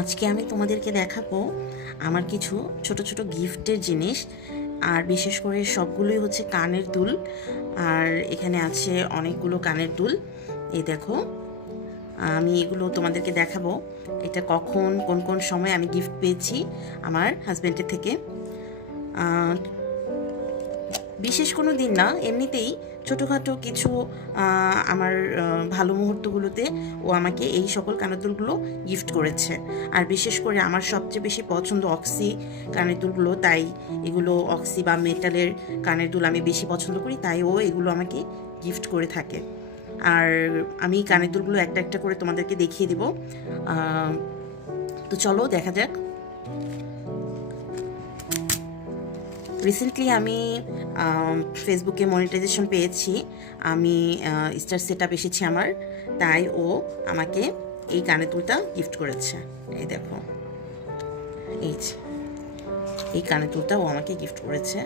আজকে আমি তোমাদেরকে দেখাবো আমার কিছু ছোট ছোট গিফটের জিনিস, আর বিশেষ করে সবগুলোই হচ্ছে কানের দুল, আর এখানে আছে অনেকগুলো কানের দুল। এই দেখো, আমি এগুলো তোমাদেরকে দেখাবো, এটা কখন, কোন কোন সময় আমি গিফট পেয়েছি আমার হাজব্যান্ডের থেকে। বিশেষ কোনো দিন না, এমনিতেই ছোটোখাটো কিছু আমার ভালো মুহূর্তগুলোতে ও আমাকে এই সকল কানের দুলগুলো গিফট করেছে। আর বিশেষ করে আমার সবচেয়ে বেশি পছন্দ অক্সি কানের দুলগুলো তাই এগুলো অক্সি বা মেটালের কানের দুল আমি বেশি পছন্দ করি, তাই ও এগুলো আমাকে গিফট করে থাকে। আর আমি কানের দুলগুলো একটা একটা করে তোমাদেরকে দেখিয়ে দিব। তো চলো দেখা যাক। রিসেন্টলি আমি ফেসবুকে মনিটাইজেশন পেয়েছি। আমি স্টার সেট আপ এসেছি আমার। তাই ও আমাকে এই কানের দুলটা গিফট করেছে। এই দেখো। এই যে। এই কানের দুলটা ও আমাকে গিফট করেছে।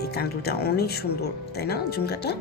এই কানের দুলটা অনেক সুন্দর, তাই না? ঝুমকাটা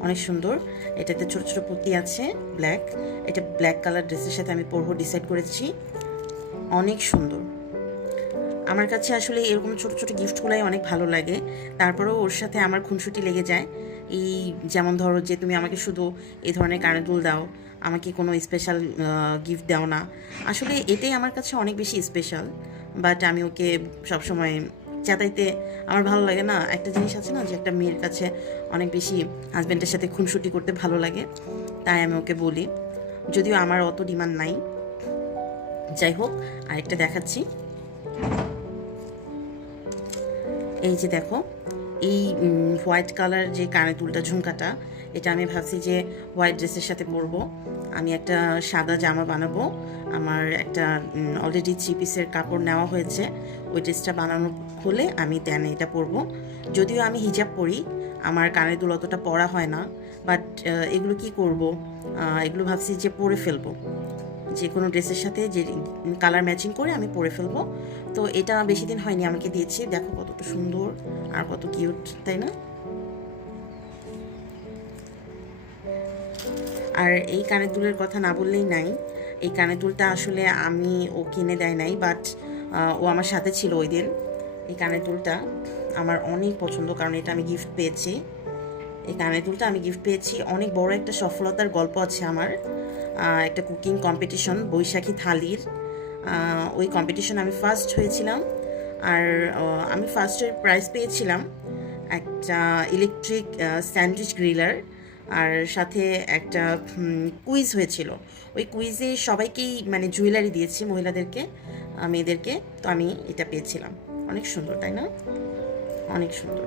অনেক সুন্দর। এটাতে ছোট ছোট পুঁতি আছে ব্ল্যাক এটা ব্ল্যাক কালার ড্রেসের সাথে আমি পরবো ডিসাইড করেছি। অনেক সুন্দর। আমার কাছে আসলে এরকম ছোট ছোট গিফটগুলাই অনেক ভালো লাগে। তারপরেও ওর সাথে আমার খুনসুটি লেগে যায়। এই যেমন ধরো যে তুমি আমাকে শুধু এই ধরনের কানের দুল দাও, আমাকে কোনো স্পেশাল গিফট দাও না। আসলে এটাই আমার কাছে অনেক বেশি স্পেশাল বাট আমি ওকে সবসময় যাতাইতে আমার ভালো লাগে না। একটা জিনিস আছে না যে একটা মেয়ের কাছে অনেক বেশি হাজব্যান্ডের সাথে খুনসুটি করতে ভালো লাগে। তাই আমি ওকে বলি। যদিও আমার অত ডিমান্ড নাই। যাই হোক, আরেকটা দেখাচ্ছি। এই যে দেখো, এই হোয়াইট কালার যে কানে দুলটা ঝুমকাটা, এটা আমি ভাবছি যে হোয়াইট ড্রেসের সাথে পরবো। আমি একটা সাদা জামা বানাবো। আমার একটা অলরেডি থ্রি পিসের কাপড় নেওয়া হয়েছে। ওই ড্রেসটা বানানো হলে আমি দেন এটা পরবো। যদিও আমি হিজাব পরি, আমার কানের দুল অতটা পরা হয় না বাট এগুলো কি করব? এগুলো ভাবছি যে পরে ফেলব। যে কোনো ড্রেসের সাথে যে কালার ম্যাচিং করে আমি পরে ফেলব। তো এটা বেশি দিন হয়নি, আমাকে দিয়েছি। দেখো কতটা সুন্দর আর কত কিউট তাই না? আর এই কানের দুলের কথা না বললেই নাই। এই কানের দুলটা আসলে আমি ও কিনে দেয় নাই বাট ও আমার সাথে ছিল ওই দিন। এই কানের দুলটা আমার অনেক পছন্দ, কারণ এটা আমি গিফট পেয়েছি। এই কানের দুলটা আমি গিফট পেয়েছি। অনেক বড় একটা সফলতার গল্প আছে আমার। একটা কুকিং কম্পিটিশন বৈশাখী থালির। ওই কম্পিটিশন আমি ফার্স্ট হয়েছিলাম। আর আমি ফার্স্টের প্রাইজ পেয়েছিলাম একটা ইলেকট্রিক স্যান্ডউইচ গ্রিলার আর সাথে একটা কুইজ হয়েছিল। ওই কুইজে সবাইকেই মানে জুয়েলারি দিয়েছি, মহিলাদেরকে মেয়েদেরকে। তো আমি এটা পেয়েছিলাম। অনেক সুন্দর, তাই না? অনেক সুন্দর।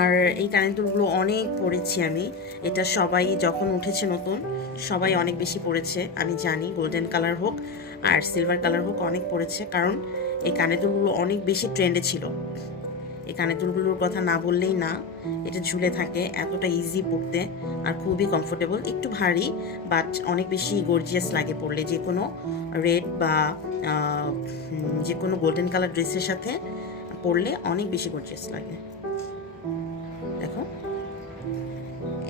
আর এই কানের দুলগুলো অনেক পড়েছি আমি। এটা সবাই যখন উঠেছে নতুন, সবাই অনেক বেশি পড়েছে, আমি জানি গোল্ডেন কালার হোক আর সিলভার কালার হোক অনেক পড়েছে, কারণ এই কানের দুলগুলো অনেক বেশি ট্রেন্ডে ছিল। এই কানের দুলগুলোর কথা না বললেই না, এটা ঝুলে থাকে, এতটা ইজি পড়তে আর খুবই কমফোর্টেবল একটু ভারী বাট অনেক বেশি গর্জিয়াস লাগে পরলে যে কোনো রেড বা যে কোনো গোল্ডেন কালার ড্রেসের সাথে পরলে অনেক বেশি গর্জিয়াস লাগে।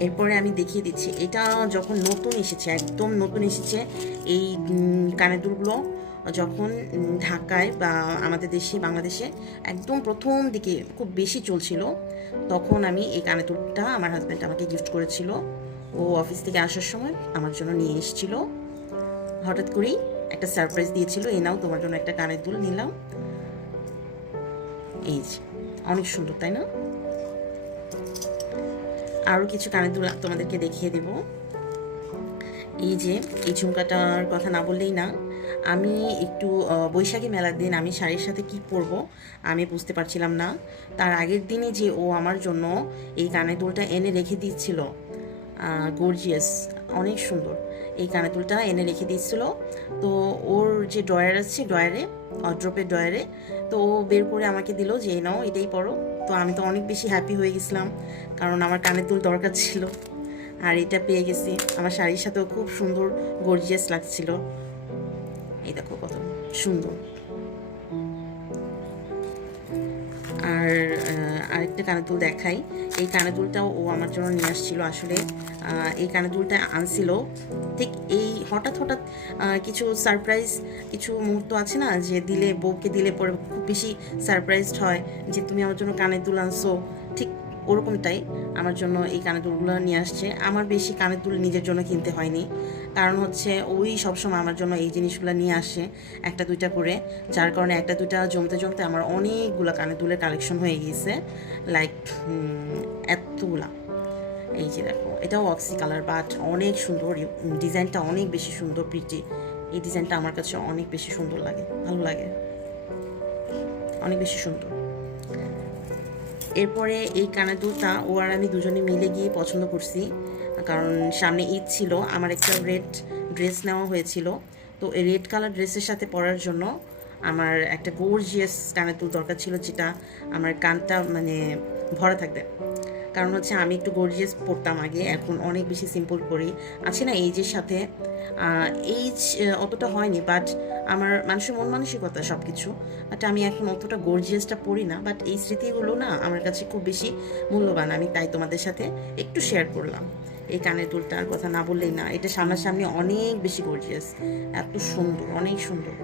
এরপরে আমি দেখিয়ে দিচ্ছি, এটা যখন নতুন এসেছে, একদম নতুন এসেছে, এই কানের দুলগুলো যখন ঢাকায় বা আমাদের দেশে, বাংলাদেশে একদম প্রথম দিকে খুব বেশি চলছিল, তখন আমি এই কানের দুলটা আমার হাজব্যান্ড আমাকে গিফট করেছিল। ও অফিস থেকে আসার সময় আমার জন্য নিয়ে এসেছিল। হঠাৎ করেই একটা সারপ্রাইজ দিয়েছিল এ নাও, তোমার জন্য একটা কানের দুল নিলাম। এই অনেক সুন্দর, তাই না? আরও কিছু কানের দুল তোমাদেরকে দেখিয়ে দেব। এই যে, এই ঝুমকাটার কথা না বললেই না, আমি একটু বৈশাখী মেলার দিন আমি শাড়ির সাথে কি পরবো আমি বুঝতে পারছিলাম না। তার আগের দিনে যে ও আমার জন্য এই কানের দুলটা এনে রেখে দিচ্ছিল গর্জিয়াস অনেক সুন্দর। এই কানাতুলটা এনে রেখে দিয়েছিল। তো ওর যে ড্রয়ার আছে, ড্রয়ারে, অড্রপের ড্রয়ারে, তো ও বের করে আমাকে দিল যে নাও, এটাই পরো তো আমি তো অনেক বেশি হ্যাপি হয়ে গেছিলাম, কারণ আমার কানের দুল দরকার ছিল। আর এটা পেয়ে গেছি। আমার শাড়ির সাথেও খুব সুন্দর গর্জিয়াস লাগছিল। এই দেখো কত সুন্দর। আহ, আরেকটা কানের দুল দেখাই। এই কানের দুলটাও ও আমার জন্য নিয়ে আসছিল আসলে। এই কানের দুলটা আনছিল। ঠিক এই হঠাৎ হঠাৎ কিছু সারপ্রাইজ কিছু মুহূর্ত আছে না যে দিলে বউকে দিলে পরে খুব বেশি সারপ্রাইজড হয় যে তুমি আমার জন্য কানের দুল আনছো। ওরকমটাই আমার জন্য এই কানের দুলগুলো নিয়ে আসছে। আমার বেশি কানের দুল নিজের জন্য কিনতে হয়নি। কারণ হচ্ছে ওই সবসময় আমার জন্য এই জিনিসগুলো নিয়ে আসে একটা দুইটা করে। যার কারণে একটা দুইটা জমতে জমতে আমার অনেকগুলো কানের দুলের কালেকশন হয়ে গিয়েছে। লাইক এতগুলা। এই যে দেখো, এটাও অক্সি কালার বাট অনেক সুন্দর। ডিজাইনটা অনেক বেশি সুন্দর প্রিটি এই ডিজাইনটা আমার কাছে অনেক বেশি সুন্দর লাগে, ভালো লাগে। অনেক বেশি সুন্দর। এরপরে এই কানা দুলটা ও আর আমি দুজনে মিলে গিয়ে পছন্দ করছি। কারণ সামনে ঈদ ছিল, আমার একটা রেড ড্রেস নেওয়া হয়েছিল। তো এই রেড কালার ড্রেসের সাথে পরার জন্য আমার একটা গোর্জিয়াস কানের দুল দরকার ছিল, যেটা আমার কানটা মানে ভরা থাকবে। কারণ হচ্ছে আমি একটু গর্জিয়াস পরতাম আগে, এখন অনেক বেশি সিম্পল পরি। আছে না এইজের সাথে? এইজ অতটা হয়নি বাট আমার মানুষের মন মানসিকতা সব কিছু বাট আমি এখন অতটা গর্জিয়াসটা পড়ি না বাট এই স্মৃতিগুলো না আমার কাছে খুব বেশি মূল্যবান। আমি তাই তোমাদের সাথে একটু শেয়ার করলাম। এই কানের দুলটার কথা না বললেই না, এটা সামনাসামনি অনেক বেশি গর্জিয়াস এত সুন্দর, অনেক সুন্দর।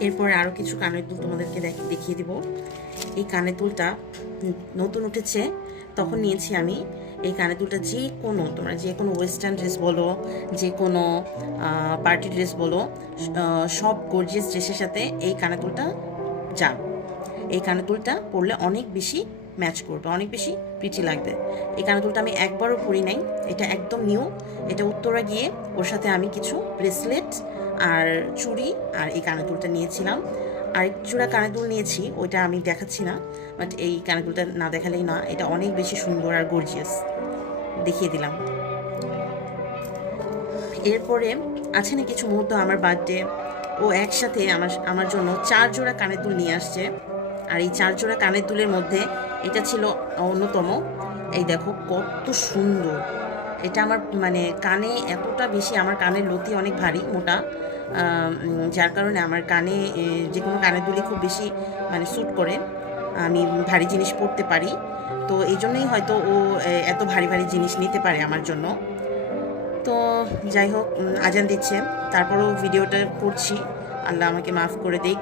এরপরে আরও কিছু কানের দুল তোমাদেরকে দেখ- দেখিয়ে দিব। এই কানের দুলটা নতুন উঠেছে, তখন নিয়েছি আমি এই কানের দুলটা যে কোনো তোমরা যে কোনো ওয়েস্টার্ন ড্রেস বলো যে কোনো পার্টি ড্রেস বলো সব গর্জিয়াস ড্রেসের সাথে এই কানের দুলটা যান। এই কানের দুলটা পরলে অনেক বেশি ম্যাচ করবে, অনেক বেশি প্রিটি লাগবে। এই কানের দুলটা আমি একবারও পরি নাই, এটা একদম নিউ এটা উত্তরা গিয়ে ওর সাথে আমি কিছু ব্রেসলেট আর চুড়ি আর এই কানের দুলটা নিয়েছিলাম। আর এক জোড়া কানের দুল নিয়েছি, ওইটা আমি দেখাচ্ছি না বাট এই কানের দুলটা না দেখালেই না এটা অনেক বেশি সুন্দর আর গর্জিয়াস দেখিয়ে দিলাম। এরপরে আছে না কিছু মুহূর্ত আমার বার্থডে ও একসাথে আমার আমার জন্য চার জোড়া কানের দুল নিয়ে আসছে। আর এই চার জোড়া কানের দুলের মধ্যে এটা ছিল অন্যতম। এই দেখো কত সুন্দর। এটা আমার মানে কানে এতটা বেশি, আমার কানের লতি অনেক ভারী, মোটা। যার কারণে আমার কানে যে কোনো কানের দুলি খুব বেশি মানে স্যুট করে। আমি ভারী জিনিস পরতে পারি। তো এই জন্যই হয়তো ও এত ভারী ভারী জিনিস নিতে পারে আমার জন্য। তো যাই হোক আজান দিচ্ছে। তারপরেও ভিডিওটা করছি। আল্লাহ আমাকে মাফ করে দিক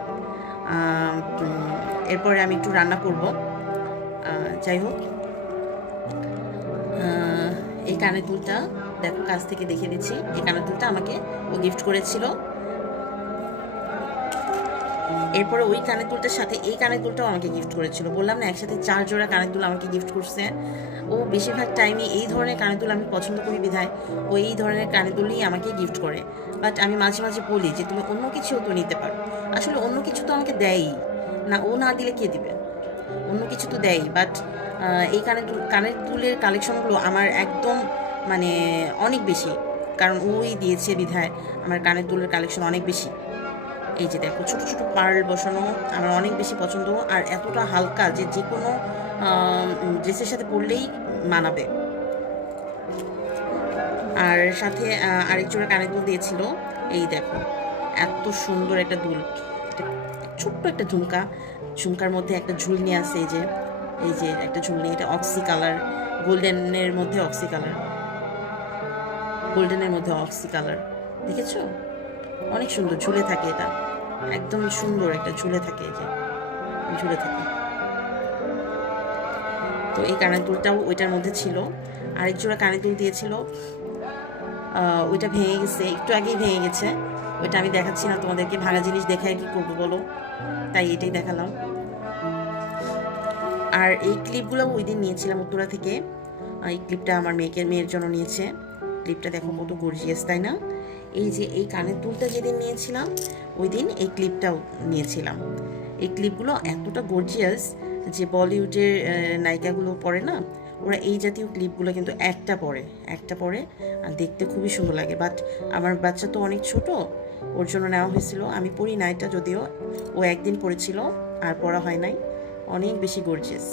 এরপরে আমি একটু রান্না করব। যাই হোক। এই কানের দুলটা, দেখো, কাছ থেকে দেখিয়ে দিচ্ছি এই কানের দুলটা আমাকে ও গিফট করেছিল। এরপরে ওই কানের দুলটার সাথে এই কানের দুলটাও আমাকে গিফট করেছিল। বললাম না, একসাথে চার জোড়া কানের দুল আমাকে গিফট করছে। ও বেশিরভাগ টাইমে এই ধরনের কানের দুল আমি পছন্দ করি বিধায় ও এই ধরনের কানের দুলই আমাকে গিফট করে। বাট আমি মাঝে মাঝে বলি যে, তুমি অন্য কিছুও তো নিতে পারো। আসলে অন্য কিছু তো আমাকে দেয়ই। না, ও না দিলে কে দিবে? অন্য কিছু তো দেয় বাট এই কানের কানের দুলের কালেকশনগুলো আমার একদম মানে অনেক বেশি। কারণ ওই দিয়েছে বিধায় আমার কানের দুলের কালেকশন অনেক বেশি। এই যে দেখো, ছোটো ছোটো পার্ল বসানো আমার অনেক বেশি পছন্দ আর এতটা হালকা যে যে কোনো ড্রেসের সাথে পরলেই মানাবে। আর সাথে আরেক জোড়া কানের দুল দিয়েছিল, এই দেখো, এত সুন্দর একটা দুল। ছোট্ট একটা ঝুমকা, ঝুমকার মধ্যে একটা ঝুল নিয়ে আসে এই যে। এই যে একটা নিয়ে এটা অক্সি কালার গোল্ডেনের মধ্যে অক্সি কালার গোল্ডেনের মধ্যে অক্সি কালার দেখেছ? অনেক সুন্দর, ঝুলে থাকে এটা। একদম সুন্দর একটা ঝুলে থাকে এই যে। ঝুলে থাকে। তো এই কানের দুলটাও ওইটার মধ্যে ছিল। আরেক জোড়া কানের দুল দিয়েছিল। ওইটা ভেঙে গেছে। একটু আগেই ভেঙে গেছে। ওইটা আমি দেখাচ্ছি না তোমাদেরকে। ভাঙা জিনিস দেখায় কি করব বলো? তাই এটাই দেখালাম। আর এই ক্লিপগুলো ওই দিন নিয়েছিলাম উত্তরা থেকে। এই ক্লিপটা আমার মেয়েকে, মেয়ের জন্য নিয়েছে। ক্লিপটা দেখো কত গর্জিয়াস তাই না? এই যে এই কানের দুলটা যেদিন নিয়েছিলাম ওই দিন এই ক্লিপটাও নিয়েছিলাম। এই ক্লিপগুলো এতটা গর্জিয়াস যে বলিউডের নায়িকাগুলো পরে না, ওরা এই জাতীয় ক্লিপগুলো কিন্তু একটা পরে একটা পরে, আর দেখতে খুবই সুন্দর লাগে। বাট আমার বাচ্চা তো অনেক ছোট, ওর জন্য নেওয়া হয়েছিল। আমি পরি না এটা যদিও, ও একদিন পড়েছিল, আর পড়া হয় নাই। অনেক বেশি গর্জিয়াস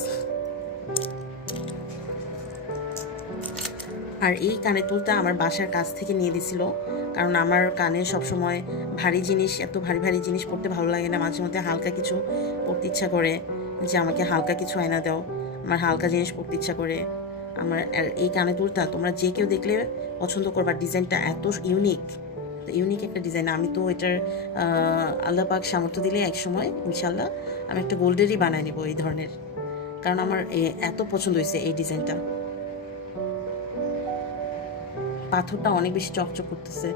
আর এই কানের দুলটা আমার বাসার কাছ থেকে নিয়ে দিছিল, কারণ আমার কানে সবসময় ভারী জিনিস, এত ভারী ভারী জিনিস পড়তে ভালো লাগে না। মাঝে মধ্যে হালকা কিছু পড়তে ইচ্ছা করে যে আমাকে হালকা কিছু আয়না দাও, আমার হালকা জিনিস পড়তে ইচ্ছা করে। আমার এই কানে দুলটা তোমরা যে কেউ দেখলে পছন্দ করবা। ডিজাইনটা এত ইউনিক ইউনিক একটা ডিজাইন আমি তো এটার আহ, আল্লাহ পাক সামর্থ্য দিলে এক সময় ইনশাল্লাহ আমি একটা গোল্ডেরই বানায় নেব এই ধরনের। কারণ আমার এত পছন্দ হয়েছে এই ডিজাইনটা পাথরটা অনেক বেশি চকচক করতেছে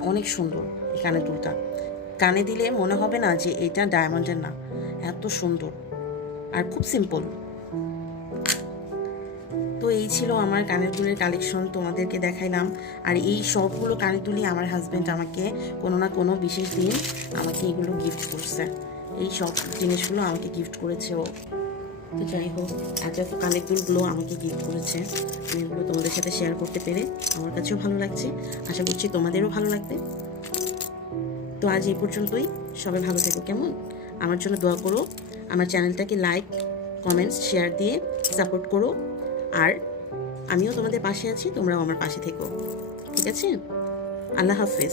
অনেক সুন্দর এই কানের দুলটা কানে দিলে মনে হবে না যে এটা ডায়মন্ডের না এত সুন্দর। আর খুব সিম্পল তো এই ছিল আমার কানের দুলের কালেকশন তোমাদেরকে দেখাইলাম। আর এই সবগুলো কানের দুলই আমার হাজব্যান্ড আমাকে কোনো না কোনো বিশেষ দিন আমাকে এগুলো গিফট করছে। এই সব জিনিসগুলো আমাকে গিফট করেছে ও। তো যাই হোক, এত এত দুলগুলো আমাকে গিফট করেছে। আমি এগুলো তোমাদের সাথে শেয়ার করতে পেরে আমার কাছেও ভালো লাগছে। আশা করছি তোমাদেরও ভালো লাগবে। তো আজ এই পর্যন্তই। সবাই ভালো থেকো কেমন? আমার জন্য দোয়া করো। আমার চ্যানেলটাকে লাইক কমেন্টস শেয়ার দিয়ে সাপোর্ট করো। আর আমিও তোমাদের পাশে আছি তোমরাও আমার পাশে থেকো। ঠিক আছে? আল্লাহ হাফেজ।